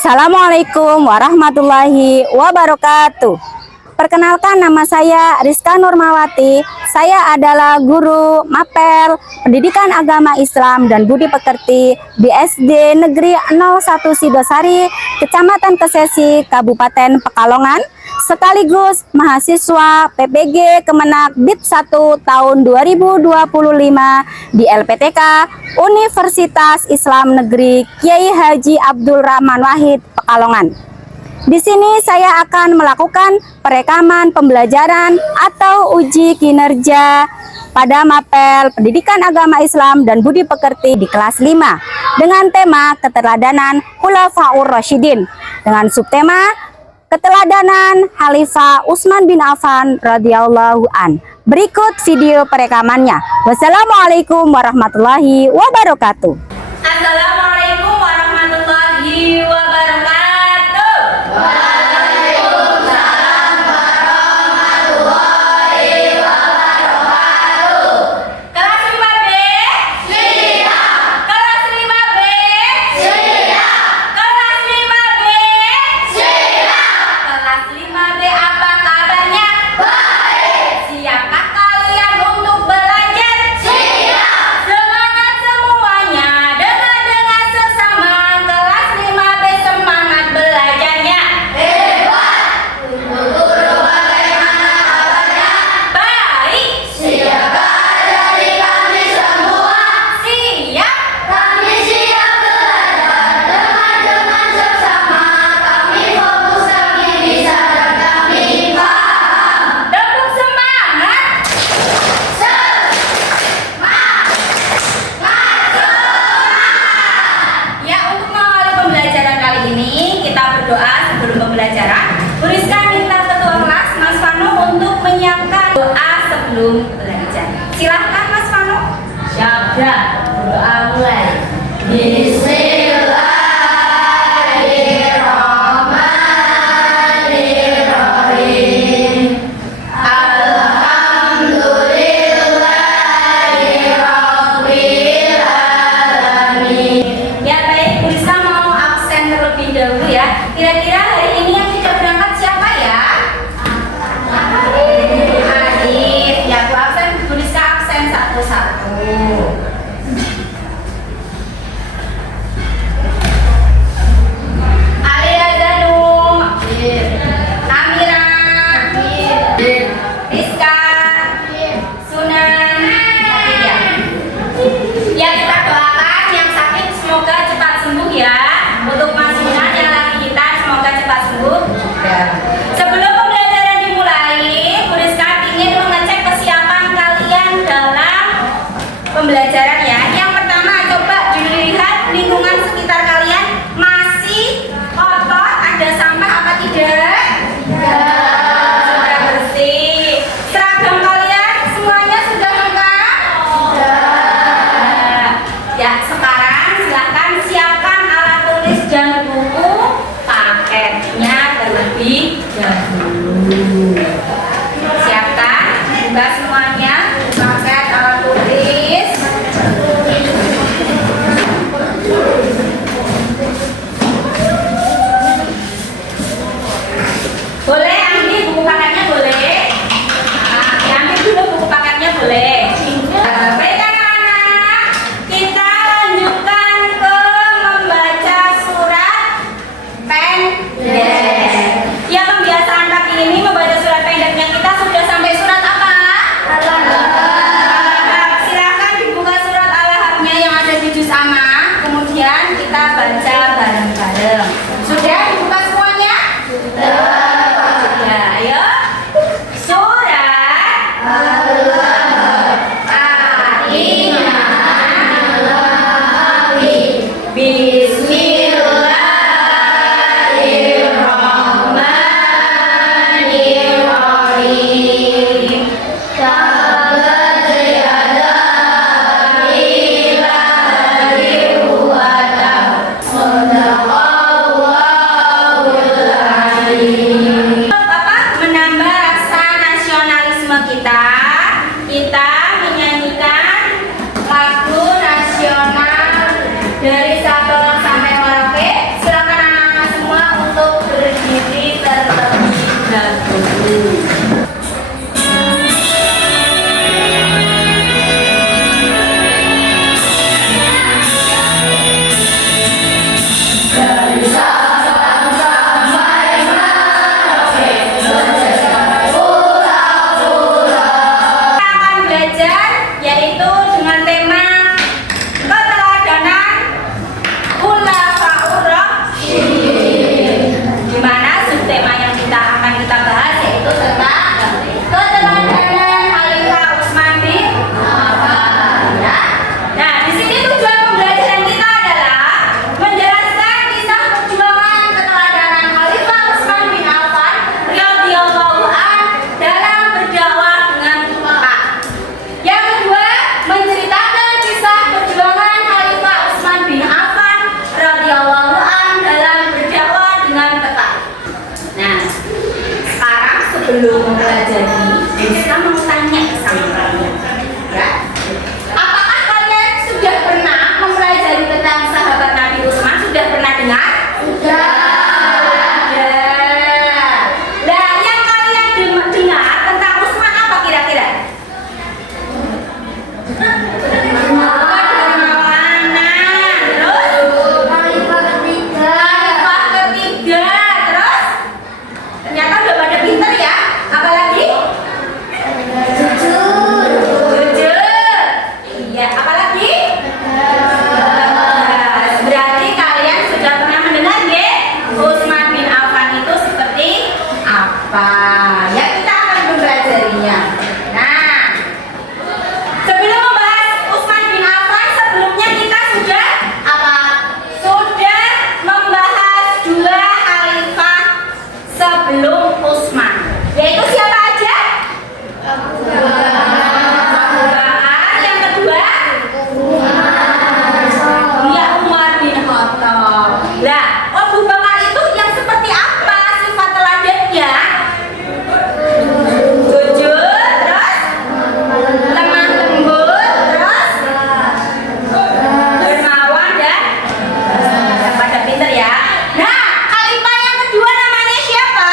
Assalamualaikum warahmatullahi wabarakatuh. Perkenalkan, nama saya Rizka Nurmawati. Saya adalah guru mapel Pendidikan Agama Islam dan Budi Pekerti di SD Negeri 01 Sidosari, Kecamatan Kesesi, Kabupaten Pekalongan, sekaligus mahasiswa PPG Kemenak BID 1 tahun 2025 di LPTK Universitas Islam Negeri Kiai Haji Abdul Rahman Wahid, Pekalongan. Di sini saya akan melakukan perekaman pembelajaran atau uji kinerja pada mapel Pendidikan Agama Islam dan Budi Pekerti di kelas 5 dengan tema keteladanan Khulafaur Rasyidin dengan subtema keteladanan Khalifah Utsman bin Affan radhiyallahu an. Berikut video perekamannya. Wassalamualaikum warahmatullahi wabarakatuh. Assalamualaikum warahmatullahi wabarakatuh. Kelas 5B siap. Kelas 5B siap. Kelas 5B siap. Kelas 5B apa kabarnya? Baik. Siapkah kalian untuk belajar? Siap. Semangat semuanya, dengan sesama. Kelas 5B semangat belajarnya. Hebat. Untuk guru bagaimana kabarnya? Baik. Siapkah dari kami semua? Siap. Kami siap belajar dengan sesama. Kami fokus, kami bisa, dan kami paham. Tepuk semangat. Ya, untuk mengawali pembelajaran kali ini, kita berdoa sebelum pembelajaran. Bu Rizka minta ketua kelas Mas Fano untuk menyiapkan doa sebelum belajar. Silahkan Mas Fano. Siap, doa mulai. Bismillahirrahmanirrahim. Alhamdulillahirabbil alamin. Ya baik, Bu Rizka mau absen terlebih dahulu ya. Kira-kira hari ini yang tidak berangkat siapa ya? Adit. Ya, Bu absen, Bu Rizka absen satu-satu. Alia Zanum, Amira, Rizka, Sunan, Satya. Ya, kita doakan yang sakit semoga cepat sembuh ya. Untuk Mas Sunan yang lagi kita semoga cepat sembuh juga. Sebelum pembelajaran dimulai, Bu Rizka ingin mengecek kesiapan kalian dalam pembelajaran ya. Yang pertama, coba dilihat lingkungan sekitar kalian masih kotor, ada sampah apa tidak? Sudah bersih. Seragam kalian semuanya sudah lengkap? Sudah. Ya, sekarang silahkan siapkan alat tulis dan buku paketnya terlebih dahulu. Siapkan, buka semuanya, paket alat tulis. Terus khalifah ketiga. Terus ternyata udah pada pinter ya. Apalagi? Jujur. Iya, apalagi? Berarti kalian sudah pernah mendengar ya, Utsman bin Affan itu seperti apa? Ya, kita akan mempelajarinya. Nah, sebelum membahas Utsman bin Affan, sebelumnya kita sudah apa? Sudah membahas dua khalifah sebelum Utsman. Yaitu siapa aja? Abu Bakar. Yang kedua? Ya, Umar bin Khattab. Lah, Abu Bakar itu yang seperti apa sifat teladannya? Jujur, terus lemah lembut, terus dermawan dan pada pinter ya. Nah, khalifah yang kedua namanya siapa?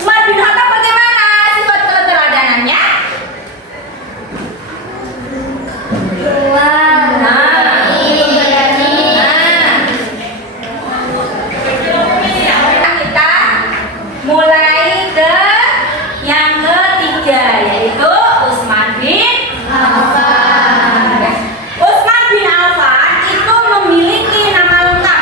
Umar bin Khattab. Bagaimana sifat keteladanannya? Kita mulai ke yang ketiga, yaitu Utsman bin Affan. Utsman bin Affan itu memiliki nama lengkap.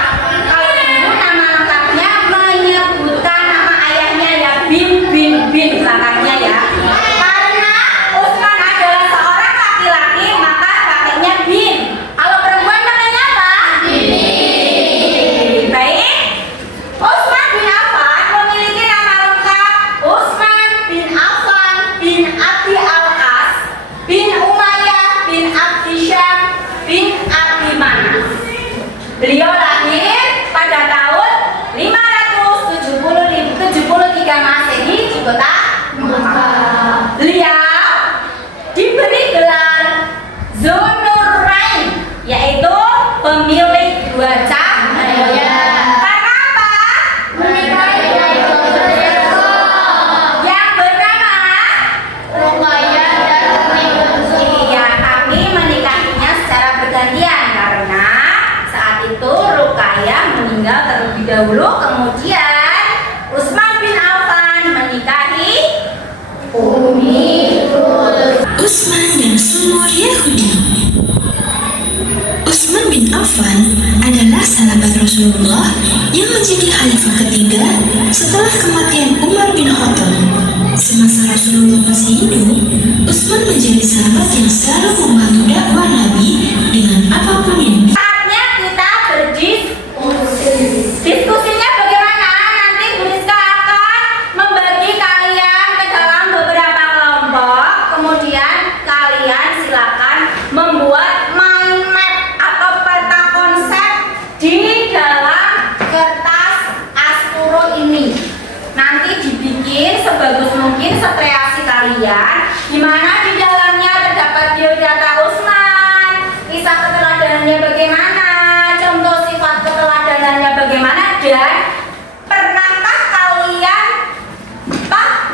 Kalau dulu nama lengkapnya menyebutkan nama ayahnya ya bin belakangnya ya. Karena Utsman adalah seorang laki-laki, maka pakainya bin. Kalau perempuan namanya apa? Baik. Utsman bin Affan memiliki nama lengkap Utsman bin Affan bin Abdi Al-As bin Umayyah bin Abdi Syam bin Abdi Manaf. Beliau lahir pada tahun 573 Masehi di kota Makkah. Beliau diberi gelar Dzunurain, yaitu pemilik dua cahaya. Karena apa? Yang bernama iya, kami menikahinya secara bergantian karena saat itu Ruqayyah meninggal terlebih dahulu, kemudian Utsman bin Affan menikahi Umi Utsman dan sumur Yahudi. Utsman bin Affan adalah sahabat Rasulullah yang menjadi khalifah ketiga setelah kematian Umar bin Khattab. Semasa Rasulullah masih hidup, Utsman menjadi sahabat yang selalu membantu dakwah Nabi dengan apapun yang Saatnya kita berdiskusi. Diskusinya bagaimana? Nanti Bu Rizka akan membagi kalian ke dalam beberapa kelompok. Kemudian kalian silakan membuat mind map atau peta konsep di dalam kertas Asturo ini. Nanti dibikin sebagus mungkin sekreasi kalian, di mana di dalamnya terdapat biodata Utsman, kisah keteladanannya bagaimana, contoh sifat keteladanannya bagaimana, dan pernahkah kalian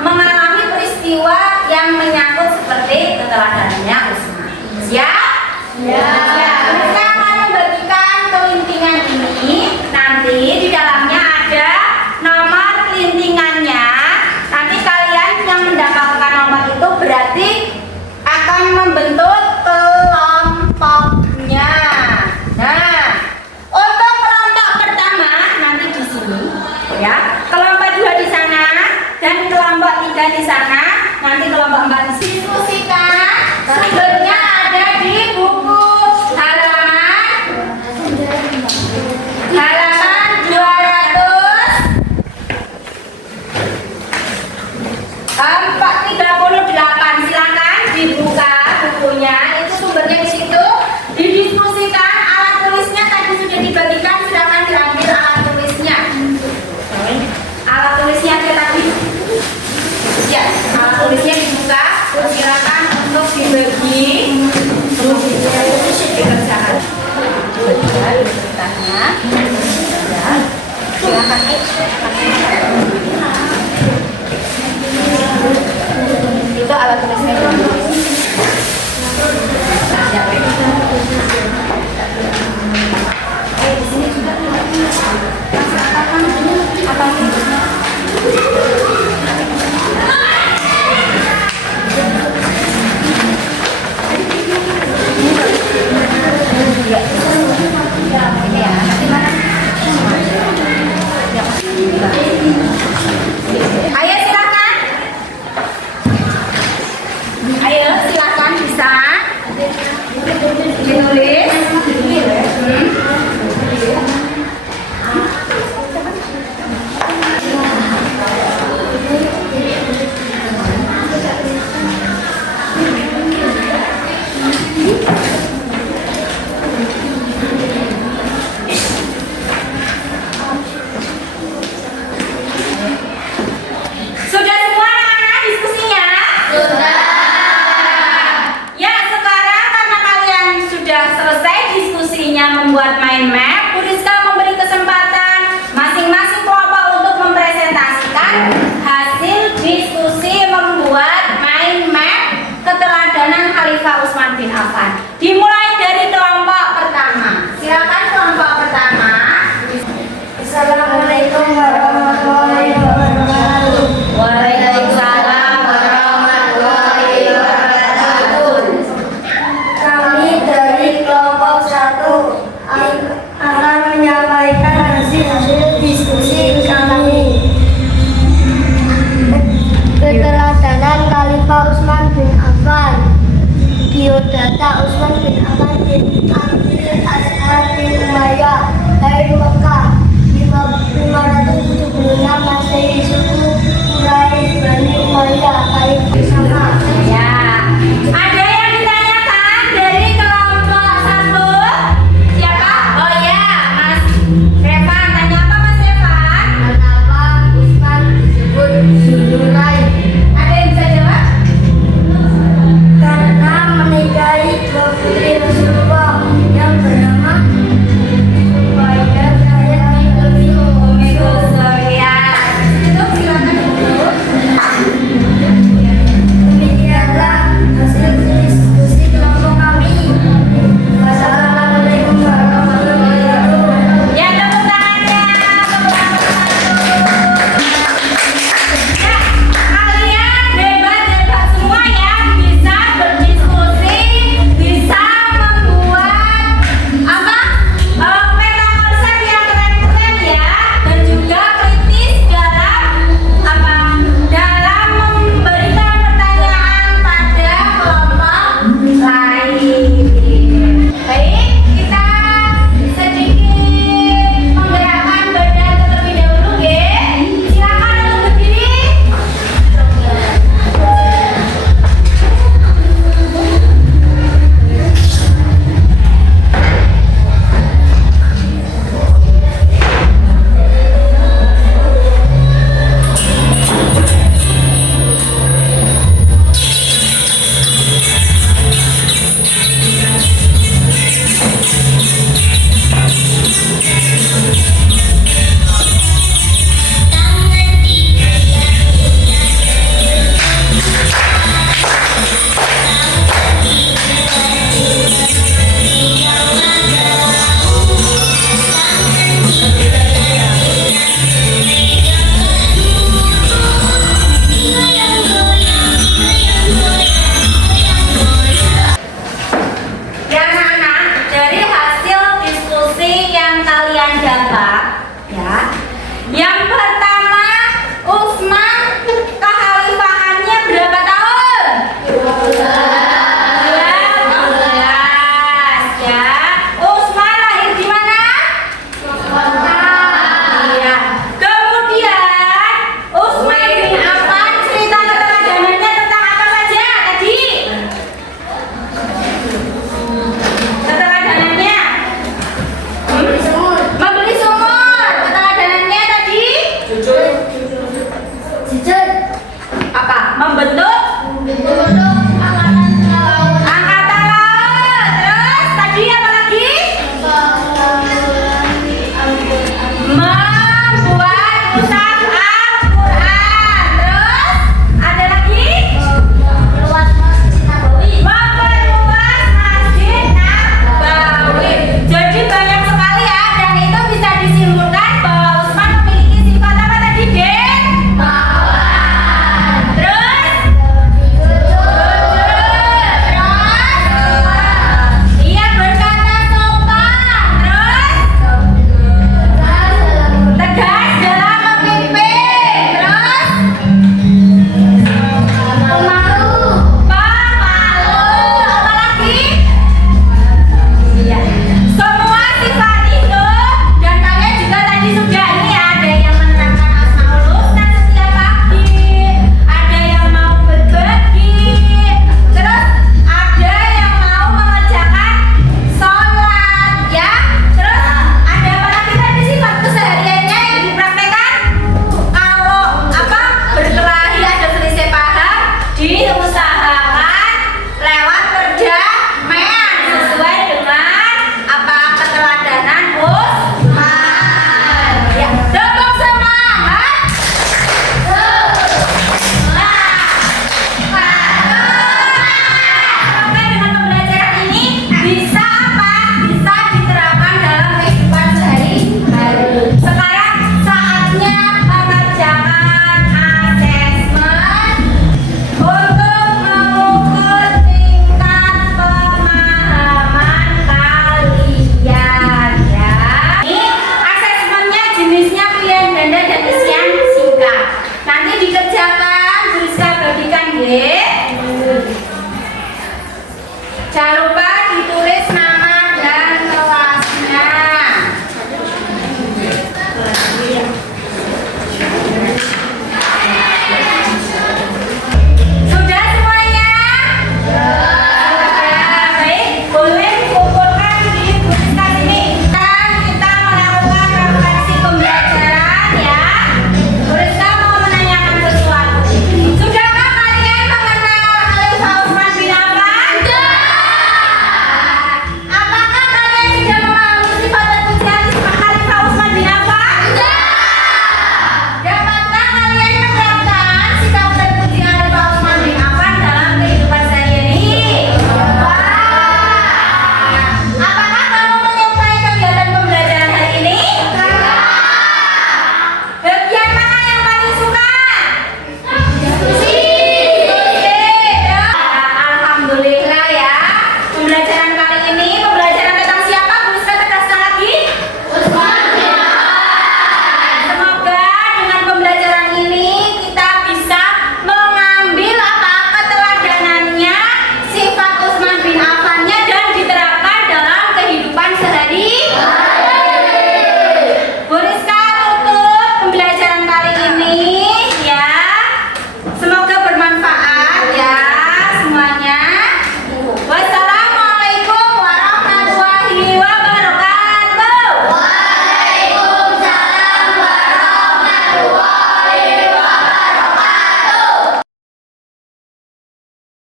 mengalami peristiwa yang menyangkut seperti keteladanannya Utsman? Siap? Ya. Kita akan membagikan kelintingan ini. Nanti di dalamnya ada nomor kelintingannya. Nanti kalian yang mendapatkan nomor itu berarti akan membentuk kelompoknya. Nah, untuk kelompok pertama nanti di sini, ya. Kelompok 2 di sana dan kelompok 3 di sana. Nanti kelompok 4 di sini. Diskusikan. Sumbernya ada di buku halaman 238. Silakan dibuka bukunya. Itu sumbernya di situ. Didiskusikan. Alat tulisnya tadi sudah dibagikan. Silakan diambil alat tulisnya. Alat tulisnya ada tadi. Ya, alat tulisnya dibuka. Silakan untuk dibagi. Terus dikerjakan. Tanya. Ya. Silakan. Itu alat Ya, sekarang karena kalian sudah selesai diskusinya membuat mind map, Bu Rizka memberi kesempatan masing-masing kelompok untuk mempresentasikan hasil diskusi membuat mind map keteladanan Khalifah Utsman bin Affan. Dimulai dari kelompok pertama. Silakan kelompok pertama. Assalamualaikum warahmatullahi wabarakatuh. Waalaikumsalam warahmatullahi wabarakatuh. Kami dari kelompok 1 akan menyampaikan hasil diskusi kami. Keteladanan Khalifah Utsman bin Affan. Biodata Utsman bin Affan bin Abdul Ashar bin Umayyah dari Mekah 576 Masehi, suku Quraisy Bani Umayyah Khalifah sama. Ya, ada yang ditanyakan dari kelompok 1? Siapa? Oh ya, Mas Revan. Tanya apa Mas Revan? Kenapa Utsman disebut Zululain? Ada yang bisa jawab? Karena menikahi dua putri Rasulullah yang bernama Sumayyah dan Itu silakan dulu. Jangan lupa